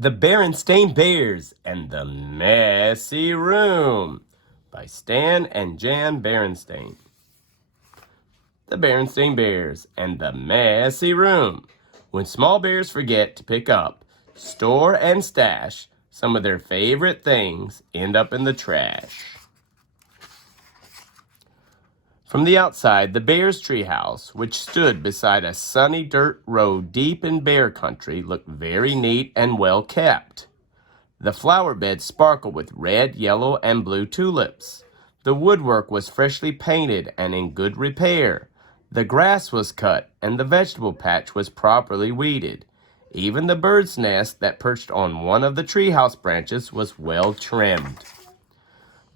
The Berenstain Bears and the Messy Room by Stan and Jan Berenstain. The Berenstain Bears and the Messy Room. When small bears forget to pick up, store, and stash some of their favorite things end up in the trash. From the outside, the bear's treehouse, which stood beside a sunny dirt road deep in bear country, looked very neat and well kept. The flower beds sparkled with red, yellow, and blue tulips. The woodwork was freshly painted and in good repair. The grass was cut, and the vegetable patch was properly weeded. Even the bird's nest that perched on one of the treehouse branches was well trimmed.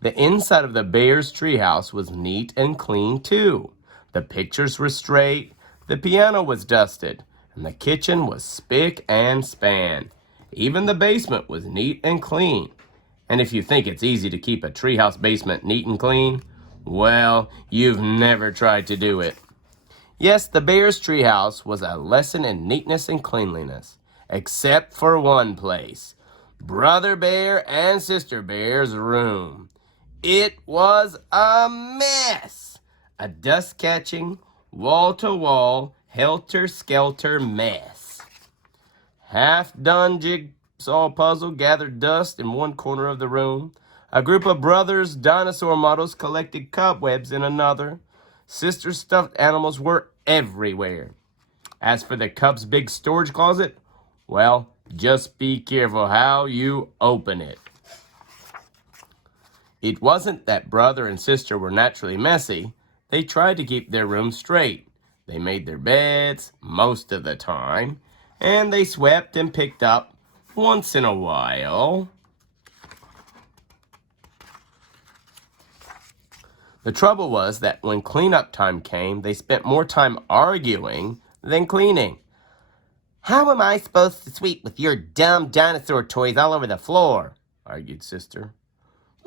The inside of the bear's treehouse was neat and clean, too. The pictures were straight, the piano was dusted, and the kitchen was spick and span. Even the basement was neat and clean. And if you think it's easy to keep a treehouse basement neat and clean, well, you've never tried to do it. Yes, the bear's treehouse was a lesson in neatness and cleanliness, except for one place, Brother Bear and Sister Bear's room. It was a mess, a dust-catching, wall-to-wall, helter-skelter mess. Half-done jigsaw puzzle gathered dust in one corner of the room. A group of brothers' dinosaur models collected cobwebs in another. Sister's stuffed animals were everywhere. As for the cub's big storage closet, well, just be careful how you open it. It wasn't that brother and sister were naturally messy. They tried to keep their room straight. They made their beds most of the time, and they swept and picked up once in a while. The trouble was that when cleanup time came, they spent more time arguing than cleaning. "How am I supposed to sweep with your dumb dinosaur toys all over the floor?" argued Sister.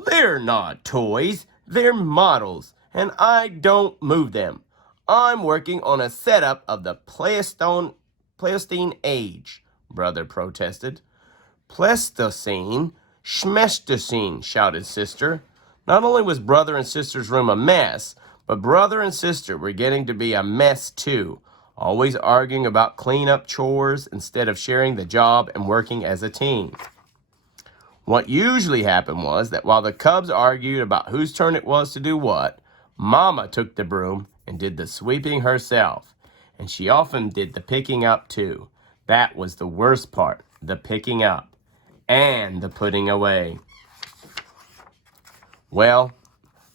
"They're not toys, they're models, and I don't move them. I'm working on a setup of the Pleistocene age," Brother protested. "Pleistocene, Schmestocene," shouted Sister. Not only was Brother and Sister's room a mess, but Brother and Sister were getting to be a mess too, always arguing about cleanup chores instead of sharing the job and working as a team. What usually happened was that while the cubs argued about whose turn it was to do what, Mama took the broom and did the sweeping herself. And she often did the picking up too. That was the worst part, the picking up and the putting away. Well,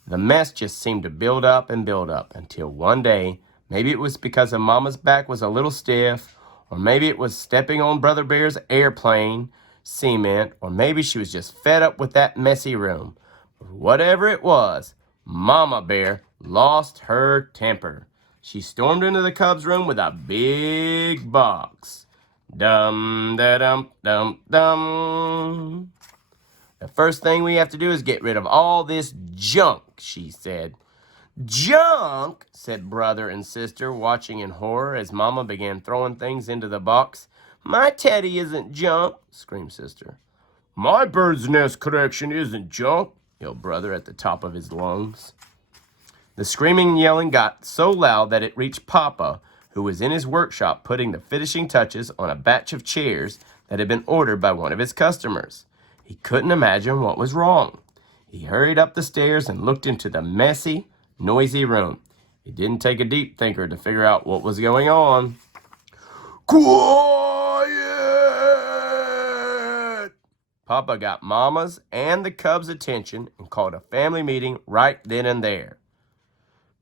the mess just seemed to build up and build up until one day, maybe it was because of Mama's back was a little stiff, or maybe it was stepping on Brother Bear's airplane cement, or maybe she was just fed up with that messy room. But whatever it was, Mama Bear lost her temper. She stormed into the cub's room with a big box. Dum-da-dum-dum-dum. "The first thing we have to do is get rid of all this junk," she said. "Junk?" said Brother and Sister, watching in horror as Mama began throwing things into the box. "My teddy isn't junk," screamed Sister. "My bird's nest collection isn't junk," yelled Brother at the top of his lungs. The screaming and yelling got so loud that it reached Papa, who was in his workshop putting the finishing touches on a batch of chairs that had been ordered by one of his customers. He couldn't imagine what was wrong. He hurried up the stairs and looked into the messy, noisy room. It didn't take a deep thinker to figure out what was going on. "Quiet!" Papa got Mama's and the cubs' attention and called a family meeting right then and there.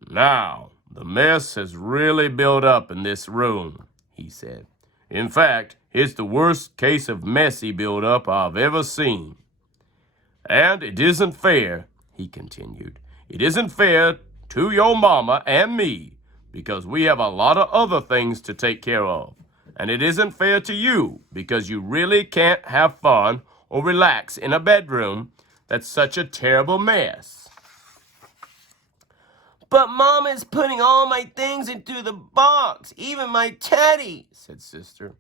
"Now, the mess has really built up in this room," he said. "In fact, it's the worst case of messy build-up I've ever seen. And it isn't fair," he continued. "It isn't fair to your mama and me, because we have a lot of other things to take care of. And it isn't fair to you, because you really can't have fun or relax in a bedroom that's such a terrible mess." "But Mom is putting all my things into the box, even my teddy," said Sister.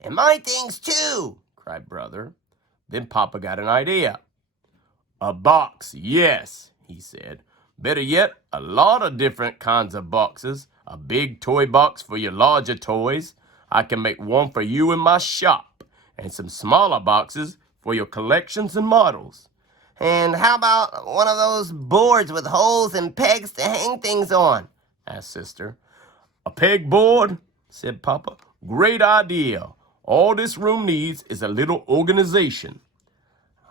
"And my things too," cried Brother. Then Papa got an idea. A box, yes, he said. Better yet, a lot of different kinds of boxes. A big toy box for your larger toys. I can make one for you in my shop. And some smaller boxes for your collections and models. And how about one of those boards with holes and pegs to hang things on? Asked Sister. A pegboard? Said Papa. Great idea. All this room needs is a little organization.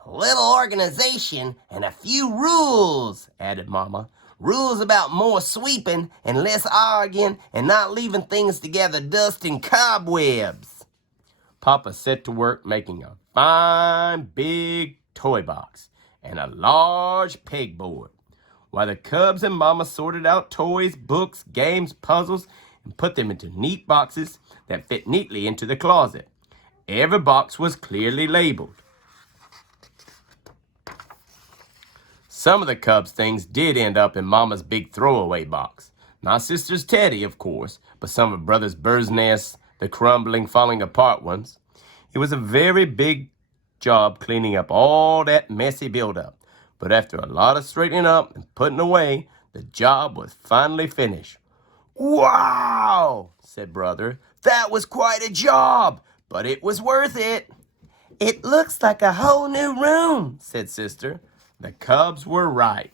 A little organization and a few rules, added Mama. Rules about more sweeping and less arguing and not leaving things to gather dust and cobwebs. Papa set to work making a fine big toy box and a large pegboard, while the Cubs and Mama sorted out toys, books, games, puzzles, and put them into neat boxes that fit neatly into the closet. Every box was clearly labeled. Some of the Cubs' things did end up in Mama's big throwaway box. Not Sister's Teddy, of course, but some of Brother's bird's nests, the crumbling, falling apart ones. It was a very big job cleaning up all that messy buildup. But after a lot of straightening up and putting away, the job was finally finished. "Wow!" said Brother. "That was quite a job, but it was worth it." "It looks like a whole new room," said Sister. The Cubs were right.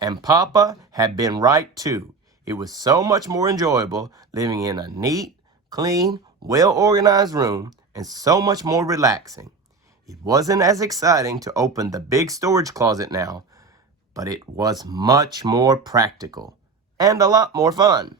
And Papa had been right too. It was so much more enjoyable living in a neat, clean, well-organized room, and so much more relaxing. It wasn't as exciting to open the big storage closet now, but it was much more practical and a lot more fun.